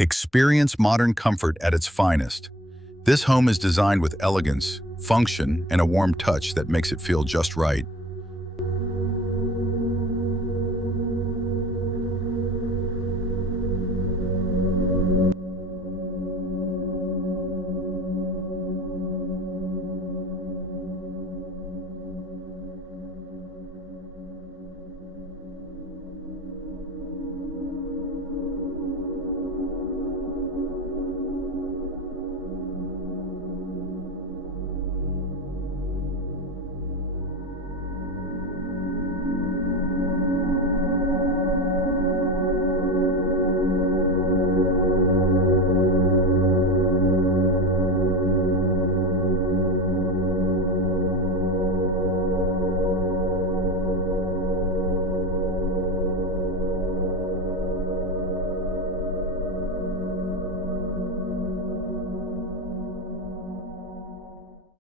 Experience modern comfort at its finest. This home is designed with elegance, function, and a warm touch that makes it feel just right.